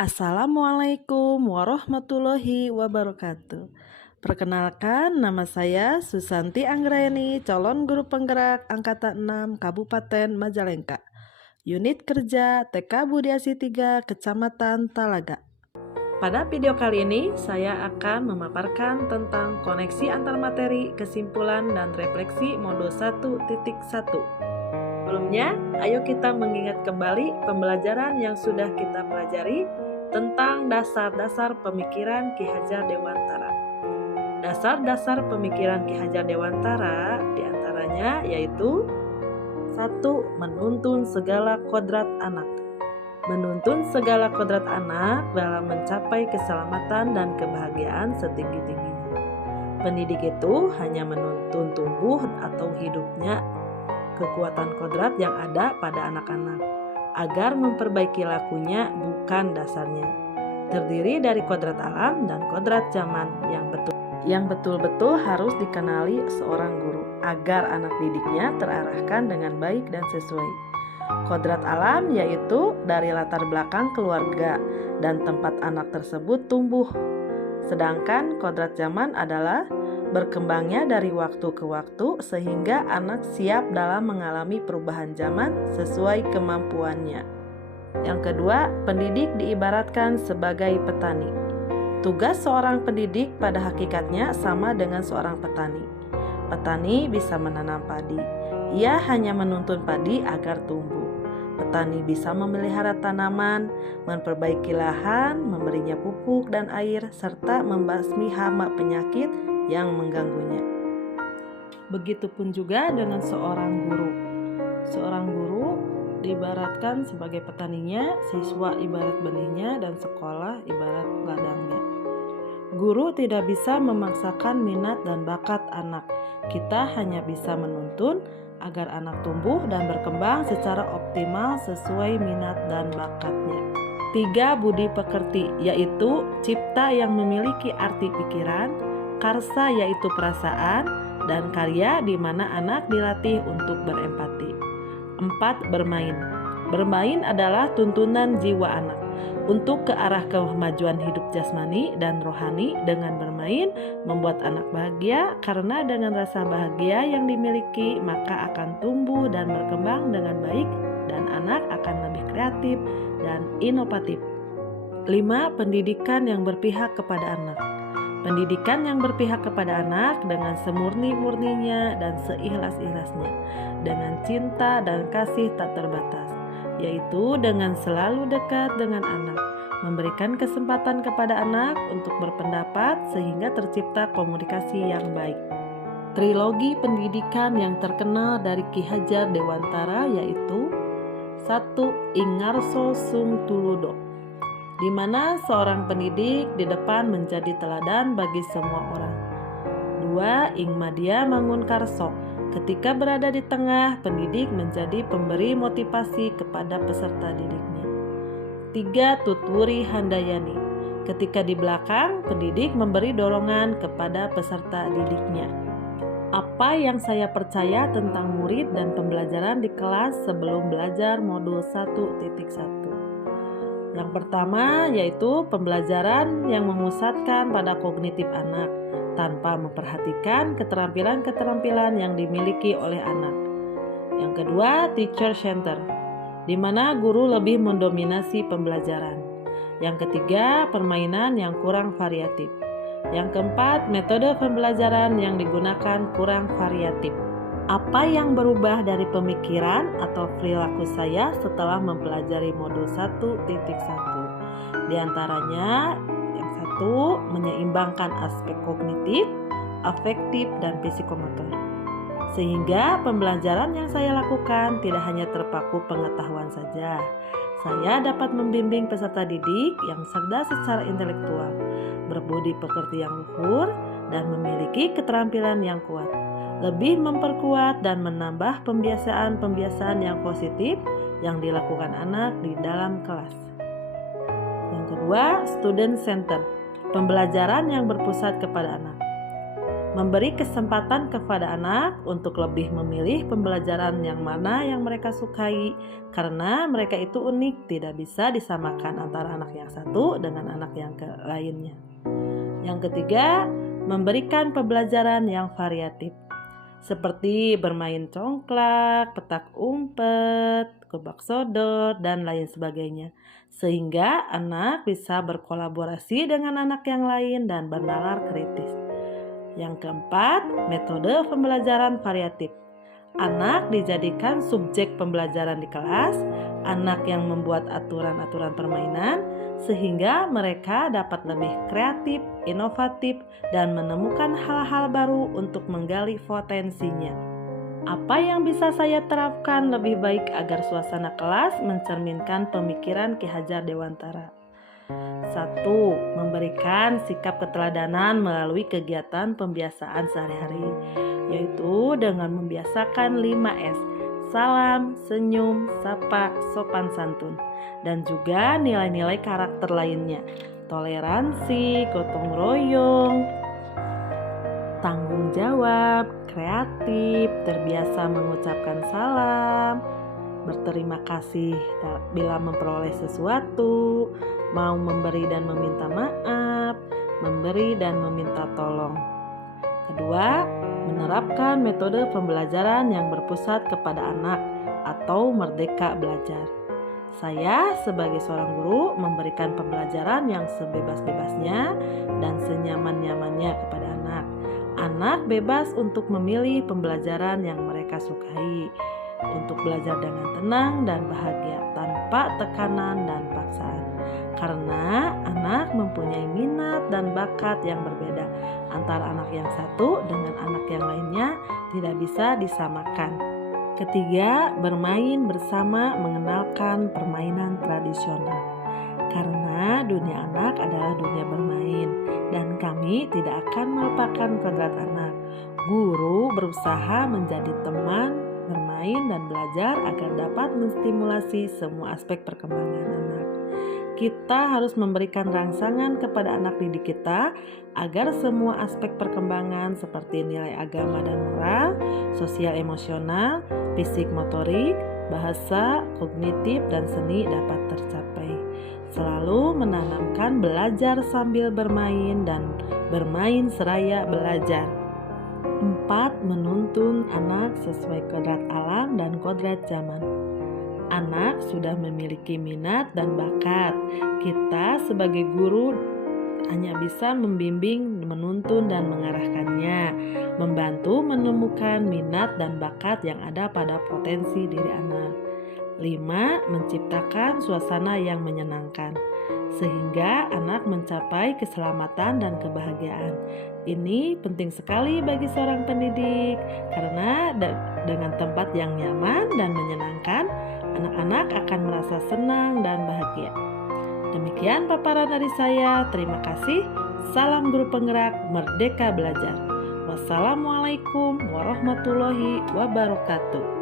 Assalamualaikum warahmatullahi wabarakatuh. Perkenalkan, nama saya Susanti Anggraeni, calon guru penggerak Angkatan 6 Kabupaten Majalengka. Unit kerja TK Budiasi 3 Kecamatan Talaga. Pada video kali ini, saya akan memaparkan tentang koneksi antar materi, kesimpulan, dan refleksi modul 1.1. Sebelumnya, ayo kita mengingat kembali pembelajaran yang sudah kita pelajari tentang dasar-dasar pemikiran Ki Hajar Dewantara. Dasar-dasar pemikiran Ki Hajar Dewantara diantaranya yaitu 1. Menuntun segala kodrat anak. Menuntun segala kodrat anak dalam mencapai keselamatan dan kebahagiaan setinggi-tingginya. Pendidik itu hanya menuntun tumbuh atau hidupnya kekuatan kodrat yang ada pada anak-anak agar memperbaiki lakunya, bukan dasarnya. Terdiri dari kodrat alam dan kodrat zaman yang betul-betul harus dikenali seorang guru agar anak didiknya terarahkan dengan baik dan sesuai. Kodrat alam yaitu dari latar belakang keluarga dan tempat anak tersebut tumbuh. Sedangkan kodrat zaman adalah berkembangnya dari waktu ke waktu sehingga anak siap dalam mengalami perubahan zaman sesuai kemampuannya. Yang kedua, pendidik diibaratkan sebagai petani. Tugas seorang pendidik pada hakikatnya sama dengan seorang petani. Petani bisa menanam padi. Ia hanya menuntun padi agar tumbuh. Petani bisa memelihara tanaman, memperbaiki lahan, memberinya pupuk dan air, serta membasmi hama penyakit yang mengganggunya. Begitupun juga dengan seorang guru. Seorang guru diibaratkan sebagai petaninya, siswa ibarat benihnya, dan sekolah ibarat ladangnya. Guru tidak bisa memaksakan minat dan bakat anak. Kita hanya bisa menuntun agar anak tumbuh dan berkembang secara optimal sesuai minat dan bakatnya. 3. Budi pekerti, yaitu cipta yang memiliki arti pikiran, karsa yaitu perasaan, dan karya di mana anak dilatih untuk berempati. 4. Bermain. Bermain adalah tuntunan jiwa anak untuk ke arah kemajuan hidup jasmani dan rohani. Dengan bermain membuat anak bahagia, karena dengan rasa bahagia yang dimiliki maka akan tumbuh dan berkembang dengan baik dan anak akan lebih kreatif dan inovatif. 5. Pendidikan yang berpihak kepada anak. Pendidikan yang berpihak kepada anak dengan semurni-murninya dan seikhlas-ikhlasnya, dengan cinta dan kasih tak terbatas, yaitu dengan selalu dekat dengan anak, memberikan kesempatan kepada anak untuk berpendapat sehingga tercipta komunikasi yang baik. Trilogi pendidikan yang terkenal dari Ki Hajar Dewantara yaitu 1. Ingarso Sung Tuludo, di mana seorang pendidik di depan menjadi teladan bagi semua orang. 2. Ingmadia Mangunkarso, ketika berada di tengah, pendidik menjadi pemberi motivasi kepada peserta didiknya. 3. Tutwuri Handayani, ketika di belakang, pendidik memberi dorongan kepada peserta didiknya. Apa yang saya percaya tentang murid dan pembelajaran di kelas sebelum belajar modul 1.1? Yang pertama yaitu pembelajaran yang memusatkan pada kognitif anak tanpa memperhatikan keterampilan-keterampilan yang dimiliki oleh anak. Yang kedua, teacher center, di mana guru lebih mendominasi pembelajaran. Yang ketiga, permainan yang kurang variatif. Yang keempat, metode pembelajaran yang digunakan kurang variatif. Apa yang berubah dari pemikiran atau perilaku saya setelah mempelajari modul 1.1? Di antaranya, yang satu, menyeimbangkan aspek kognitif, afektif, dan psikomotor. Sehingga pembelajaran yang saya lakukan tidak hanya terpaku pengetahuan saja. Saya dapat membimbing peserta didik yang cerdas secara intelektual, berbudi pekerti yang luhur, dan memiliki keterampilan yang kuat. Lebih memperkuat dan menambah pembiasaan-pembiasaan yang positif yang dilakukan anak di dalam kelas. Yang kedua, student center, pembelajaran yang berpusat kepada anak. Memberi kesempatan kepada anak untuk lebih memilih pembelajaran yang mana yang mereka sukai, karena mereka itu unik, tidak bisa disamakan antara anak yang satu dengan anak yang lainnya. Yang ketiga, memberikan pembelajaran yang variatif, seperti bermain congklak, petak umpet, kubak sodor, dan lain sebagainya, sehingga anak bisa berkolaborasi dengan anak yang lain dan bernalar kritis. Yang keempat, metode pembelajaran variatif. Anak dijadikan subjek pembelajaran di kelas, anak yang membuat aturan-aturan permainan, sehingga mereka dapat lebih kreatif, inovatif, dan menemukan hal-hal baru untuk menggali potensinya. Apa yang bisa saya terapkan lebih baik agar suasana kelas mencerminkan pemikiran Ki Hajar Dewantara? 1. Memberikan sikap keteladanan melalui kegiatan pembiasaan sehari-hari, yaitu dengan membiasakan 5S, salam, senyum, sapa, sopan santun, dan juga nilai-nilai karakter lainnya, toleransi, gotong royong, tanggung jawab, kreatif, terbiasa mengucapkan salam, berterima kasih bila memperoleh sesuatu, mau memberi dan meminta maaf, memberi dan meminta tolong. Kedua, menerapkan metode pembelajaran yang berpusat kepada anak atau merdeka belajar. Saya sebagai seorang guru memberikan pembelajaran yang sebebas-bebasnya dan senyaman-nyamannya kepada anak. Anak bebas untuk memilih pembelajaran yang mereka sukai, untuk belajar dengan tenang dan bahagia tanpa tekanan dan paksaan. Karena anak mempunyai minat dan bakat yang berbeda, antara anak yang satu dengan anak yang lainnya tidak bisa disamakan. Ketiga, bermain bersama mengenalkan permainan tradisional. Karena dunia anak adalah dunia bermain, dan kami tidak akan melupakan kodrat anak. Guru berusaha menjadi teman, bermain dan belajar agar dapat menstimulasi semua aspek perkembangan anak. Kita harus memberikan rangsangan kepada anak didik kita agar semua aspek perkembangan seperti nilai agama dan moral, sosial emosional, fisik motorik, bahasa, kognitif, dan seni dapat tercapai. Selalu menanamkan belajar sambil bermain dan bermain seraya belajar. 4. Menuntun anak sesuai kodrat alam dan kodrat zaman. Anak sudah memiliki minat dan bakat. Kita sebagai guru hanya bisa membimbing, menuntun, dan mengarahkannya, membantu menemukan minat dan bakat yang ada pada potensi diri anak. 5. Menciptakan suasana yang menyenangkan, sehingga anak mencapai keselamatan dan kebahagiaan. Ini penting sekali bagi seorang pendidik, karena dengan tempat yang nyaman dan menyenangkan, anak-anak akan merasa senang dan bahagia. Demikian paparan dari saya. Terima kasih. Salam guru penggerak, merdeka belajar. Wassalamualaikum warahmatullahi wabarakatuh.